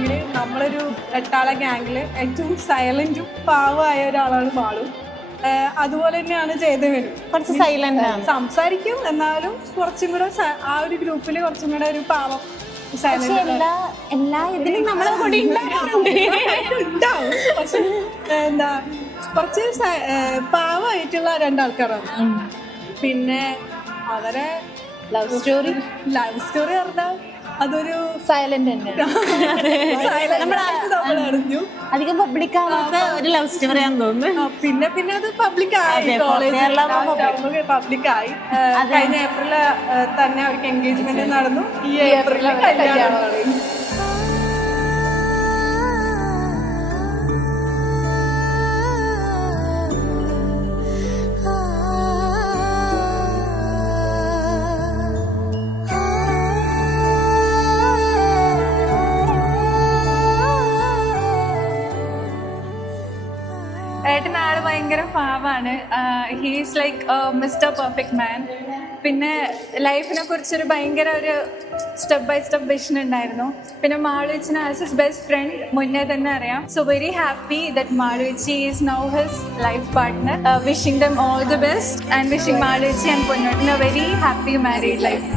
വെച്ചിട്ടുണ്ടെങ്കിൽ നമ്മളൊരു 8 ഗ്യാങ്ങില് ഏറ്റവും സൈലന്റും പാവമായ ഒരാളാണ് മാളു. അതുപോലെ തന്നെയാണ് ജയദേവനും. കുറച്ച് സൈലന്റ് ആണ്, സംസാരിക്കും, എന്നാലും കുറച്ചും കൂടെ ആ ഒരു ഗ്രൂപ്പിൽ കുറച്ചും കൂടെ ഒരു പാവം എല്ലാ ഇതിലും നമ്മളെ കൂടി ഉണ്ടാവും. പക്ഷെ എന്താ കുറച്ച് പാവമായിട്ടുള്ള 2 ആൾക്കാരാണ്. പിന്നെ അവരെ ലവ് സ്റ്റോറി പറഞ്ഞാൽ അതൊരു സൈലന്റ് തന്നെ. നമ്മൾ അറിഞ്ഞു. അധികം പബ്ലിക് ആവാത്ത ഒരു ലവ് സ്റ്റോറി ആണെന്ന് തോന്നുന്നു. പിന്നെ അത് പബ്ലിക് ആയി, പബ്ലിക് ആയി. കഴിഞ്ഞ ഏപ്രില് തന്നെ അവർക്ക് എൻഗേജ്മെന്റ് നടന്നു. ഈ ഏപ്രിലിൽ കല്യാണമാണ്. ഏട്ടനാള് ഭയങ്കര പാവാണ്. ഹീസ് ലൈക്ക് മിസ്റ്റർ പെർഫെക്റ്റ് മാൻ. പിന്നെ ലൈഫിനെ കുറിച്ചൊരു ഭയങ്കര ഒരു സ്റ്റെപ്പ് ബൈ സ്റ്റെപ്പ് വിഷൻ ഉണ്ടായിരുന്നു. പിന്നെ മാളുവിച്ചിനെ ആസ് ഹിസ് ബെസ്റ്റ് ഫ്രണ്ട് മുന്നേ തന്നെ അറിയാം. So very happy that Maluvichi is now his life partner. Wishing them all the best and wishing Maluvichi and പൊന്നോട്ടിന് a very happy married life.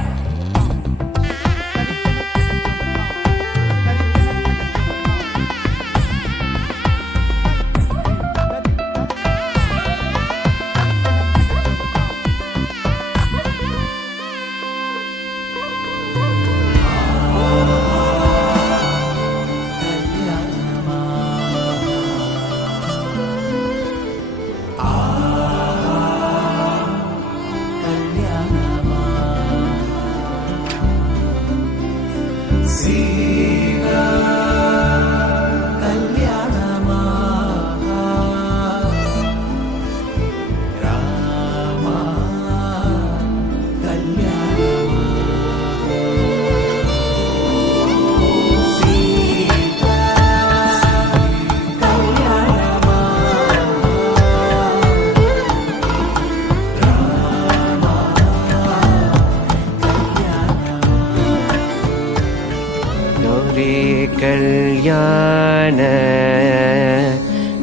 കല്യാണ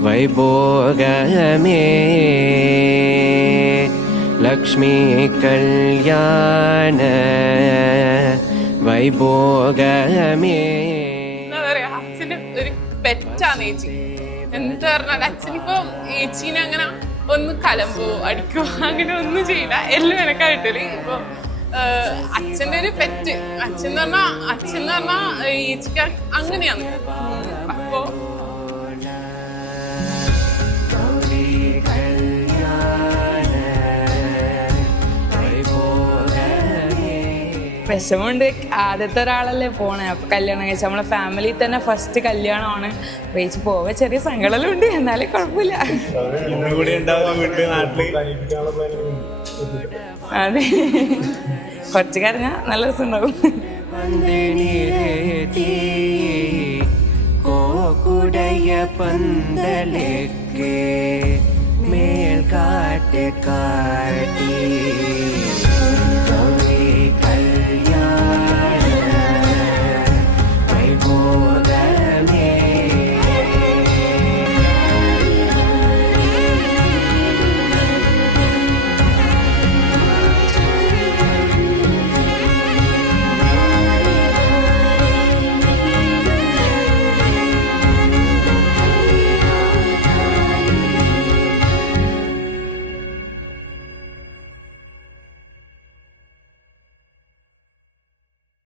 വൈഭോഗമേ ലക്ഷ്മി കല്യാണ വൈഭോഗമേ. എന്താ പറയാ, അച്ഛന് ഒരു പെറ്റാണ് ചേച്ചി. എന്താ പറഞ്ഞാൽ അച്ഛനിപ്പോ ചേച്ചീനെ അങ്ങനെ ഒന്ന് കലമ്പോ അടിക്കോ അങ്ങനെ ഒന്നും ചെയ്യില്ല. എല്ലാം എനക്കായിട്ടില്ല. ഇപ്പൊ അച്ഛൻ്റെ ഒരു പെറ്റ്. അച്ഛൻ എന്ന് പറഞ്ഞാ ചേച്ചിക്ക് അങ്ങനെയാണ്. അപ്പോ വിഷമമുണ്ട്. ആദ്യത്തെ ഒരാളല്ലേ പോണേ. അപ്പൊ കല്യാണം കഴിച്ചാൽ നമ്മളെ ഫാമിലി തന്നെ ഫസ്റ്റ് കല്യാണമാണ്. ചേച്ചി പോവ ചെറിയ സങ്കടം ഉണ്ട്, എന്നാലും കുഴപ്പമില്ല. അതെ, കുറച്ച് കരഞ്ഞ നല്ല രസം ഉണ്ടാവും. കോക്കുടയ പന്തലേക്ക് മേൽ കാട്ടി